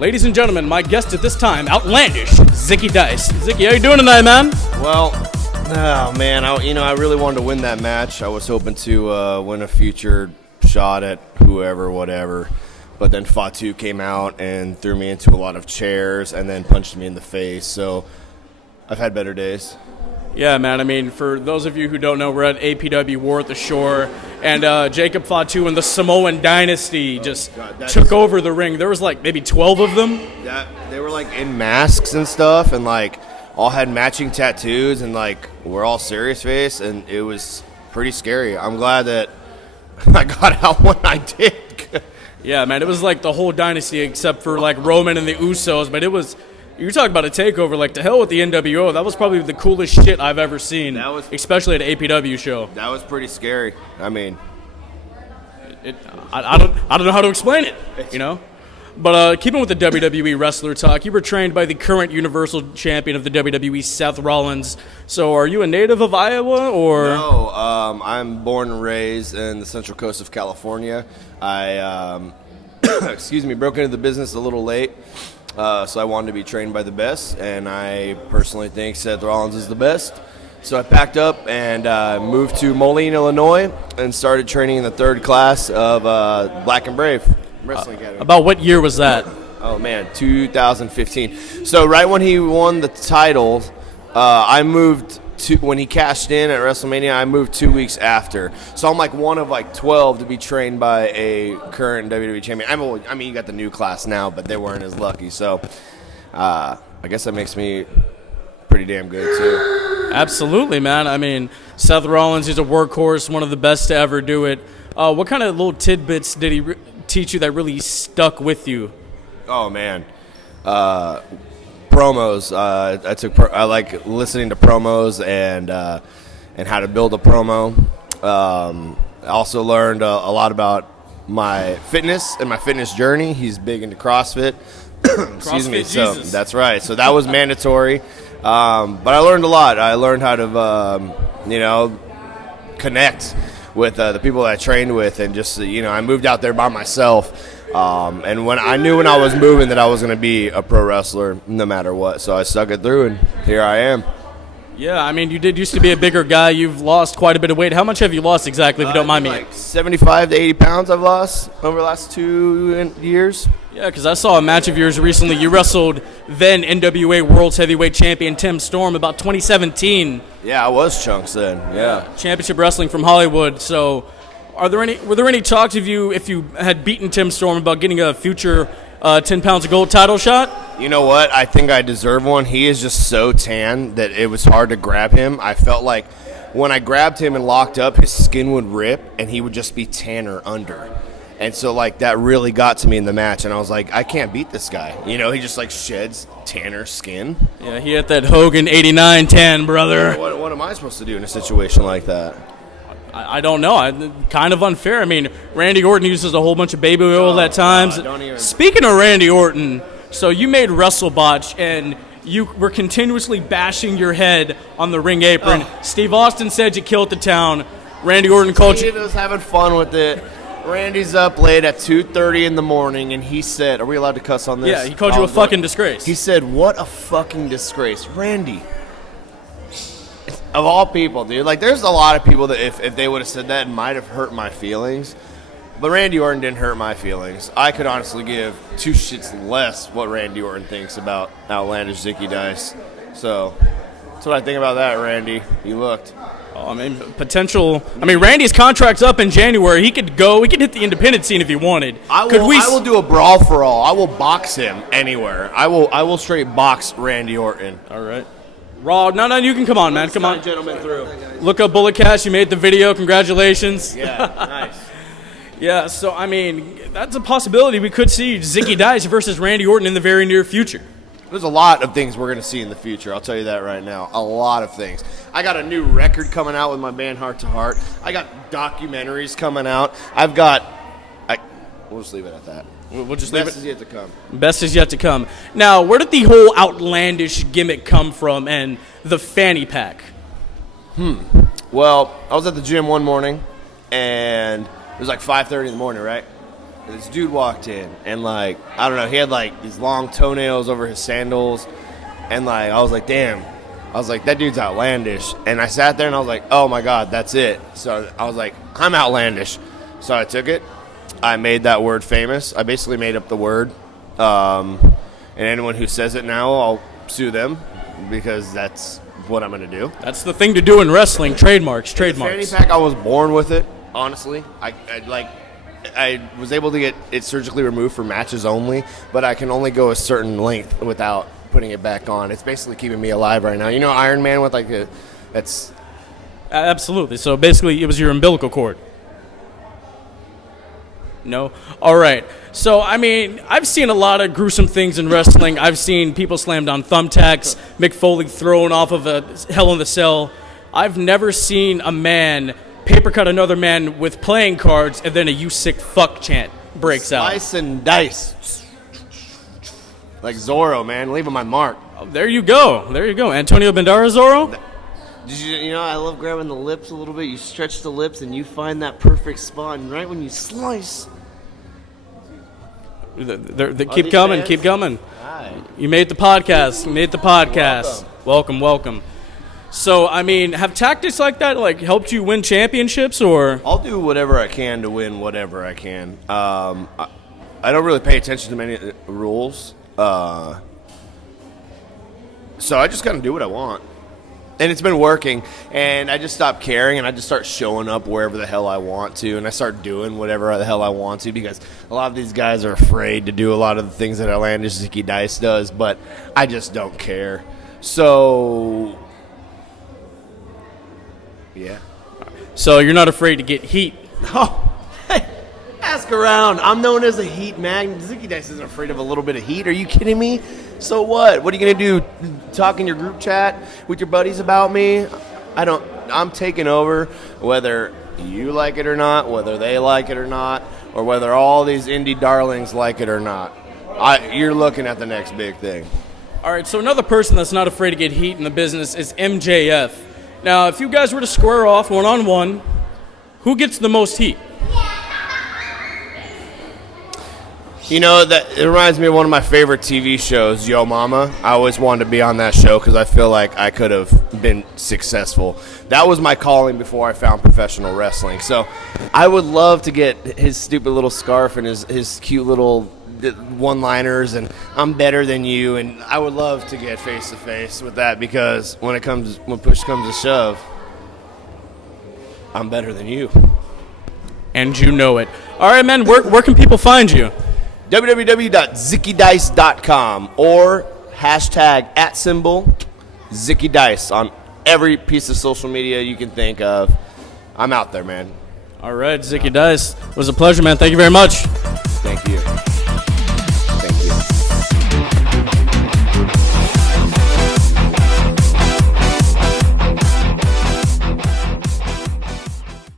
Ladies and gentlemen, my guest at this time, Outlandish, Zicky Dice. Zicky, how you doing tonight, man? Well, oh man, I really wanted to win that match. I was hoping to win a future shot at whoever, whatever. But then Fatu came out and threw me into a lot of chairs and then punched me in the face. So I've had better days. Yeah, man. I mean, for those of you who don't know, we're at APW War at the Shore, and Jacob Fatu and the Samoan Dynasty took over the ring. There was like maybe 12 of them. Yeah, they were like in masks and stuff, and like all had matching tattoos, and like we're all serious face, and it was pretty scary. I'm glad that I got out when I did. Yeah, man. It was like the whole dynasty except for like Roman and the Usos, but it was. You're talking about a takeover, like to hell with the NWO. That was probably the coolest shit I've ever seen, especially at an APW show. That was pretty scary. I mean, I don't know how to explain it, you know? But keeping with the WWE wrestler talk, you were trained by the current Universal Champion of the WWE, Seth Rollins. So are you a native of Iowa, or? No, I'm born and raised in the Central Coast of California. I, broke into the business a little late. So I wanted to be trained by the best, and I personally think Seth Rollins is the best. So I packed up and moved to Moline, Illinois, and started training in the third class of Black and Brave Wrestling Academy. About what year was that? Oh, man, 2015. So right when he won the title, I moved to, when he cashed in at WrestleMania, I moved 2 weeks after. So I'm like one of like 12 to be trained by a current WWE champion. I mean, you got the new class now, but they weren't as lucky. So I guess that makes me pretty damn good too. Absolutely, man. I mean, Seth Rollins, he's a workhorse, one of the best to ever do it. What kind of little tidbits did he teach you that really stuck with you? Oh, man. Promos. I like listening to promos and how to build a promo. I also learned a lot about my fitness and my fitness journey. He's big into CrossFit. Excuse me. So Jesus. that's right. So that was mandatory. But I learned a lot. I learned how to connect with the people that I trained with, and just I moved out there by myself. And when I was moving that I was going to be a pro wrestler no matter what. So I stuck it through, and here I am. Yeah, I mean, you did used to be a bigger guy. You've lost quite a bit of weight. How much have you lost exactly, if you don't mind me? Like 75 to 80 pounds I've lost over the last 2 years. Yeah, because I saw a match of yours recently. You wrestled then NWA World's Heavyweight Champion Tim Storm about 2017. Yeah, I was chunks then. Yeah. Championship Wrestling from Hollywood. So were there any talks of you, if you had beaten Tim Storm, about getting a future 10 pounds of gold title shot? You know what? I think I deserve one. He is just so tan that it was hard to grab him. I felt like when I grabbed him and locked up, his skin would rip, and he would just be tanner under. And so, like, that really got to me in the match, and I was like, I can't beat this guy. He just, like, sheds tanner skin. Yeah, he had that Hogan 89 tan, brother. What am I supposed to do in a situation like that? I don't know. Kind of unfair. I mean, Randy Orton uses a whole bunch of baby oil at times. Speaking of Randy Orton, so you made WrestleBotch, and you were continuously bashing your head on the ring apron. Oh. Steve Austin said you killed the town. Randy Orton called you. He was having fun with it. Randy's up late at 2:30 in the morning, and he said, are we allowed to cuss on this? Yeah, he called you a fucking disgrace. He said, what a fucking disgrace. Randy. Of all people, dude. Like, there's a lot of people that if they would have said that, it might have hurt my feelings. But Randy Orton didn't hurt my feelings. I could honestly give two shits less what Randy Orton thinks about Outlandish Zicky Dice. So, that's what I think about that, Randy. You looked. Oh, I mean, potential. I mean, Randy's contract's up in January. He could go. He could hit the independent scene if he wanted. I will do a brawl for all. I will box him anywhere. I will straight box Randy Orton. All right. Raw. No, you can come on, man. Come on. Gentlemen through. Look up Bullet Cash. You made the video. Congratulations. Yeah, nice. Yeah, so, I mean, that's a possibility. We could see Zicky Dice versus Randy Orton in the very near future. There's a lot of things we're going to see in the future. I'll tell you that right now. A lot of things. I got a new record coming out with my band Heart to Heart. I got documentaries coming out. We'll just leave it at that. We'll just leave it. Best is yet to come. Best is yet to come. Now, where did the whole Outlandish gimmick come from and the fanny pack? Well, I was at the gym one morning, and it was like 5:30 in the morning, right? this dude walked in, and like, I don't know, he had like these long toenails over his sandals, and like, I was like, damn. I was like, that dude's outlandish. And I sat there and I was like, oh my God, that's it. So I was like, I'm outlandish. So I took it. I made that word famous. I basically made up the word. And anyone who says it now, I'll sue them because that's what I'm going to do. That's the thing to do in wrestling. Trademarks. Fanny pack, I was born with it, honestly. I was able to get it surgically removed for matches only, but I can only go a certain length without putting it back on. It's basically keeping me alive right now. You know Iron Man with that's... Absolutely. So basically it was your umbilical cord. No? All right. So, I mean, I've seen a lot of gruesome things in wrestling. I've seen people slammed on thumbtacks, Mick Foley thrown off of a Hell in the Cell. I've never seen a man paper cut another man with playing cards and then a "you sick fuck" chant breaks out. Slice and dice. Like Zorro, man, leaving my mark. Oh, there you go. Antonio Banderas, Zorro? You know, I love grabbing the lips a little bit. You stretch the lips and you find that perfect spot, and right when you slice. They keep coming. Hi. You made the podcast. Welcome. So, I mean, have tactics like that helped you win championships, or? I'll do whatever I can to win whatever I can. I don't really pay attention to many rules. So I just kind of do what I want. And it's been working, and I just stop caring, and I just start showing up wherever the hell I want to, and I start doing whatever the hell I want to, because a lot of these guys are afraid to do a lot of the things that Outlandish Zicky Dice does, but I just don't care. So, yeah. So you're not afraid to get heat? Oh, hey, ask around. I'm known as a heat magnet. Zicky Dice isn't afraid of a little bit of heat. Are you kidding me? So what? What are you going to do? Talk in your group chat with your buddies about me? I'm taking over whether you like it or not, whether they like it or not, or whether all these indie darlings like it or not. You're looking at the next big thing. All right, so another person that's not afraid to get heat in the business is MJF. Now, if you guys were to square off one-on-one, who gets the most heat? You know, that it reminds me of one of my favorite TV shows, Yo Mama. I always wanted to be on that show because I feel like I could have been successful. That was my calling before I found professional wrestling. So I would love to get his stupid little scarf and his cute little one-liners and I'm better than you. And I would love to get face-to-face with that because when push comes to shove, I'm better than you. And you know it. All right, man, where can people find you? www.zickydice.com or hashtag @Zicky Dice on every piece of social media you can think of. I'm out there, man. All right, Zicky Dice. It was a pleasure, man. Thank you very much.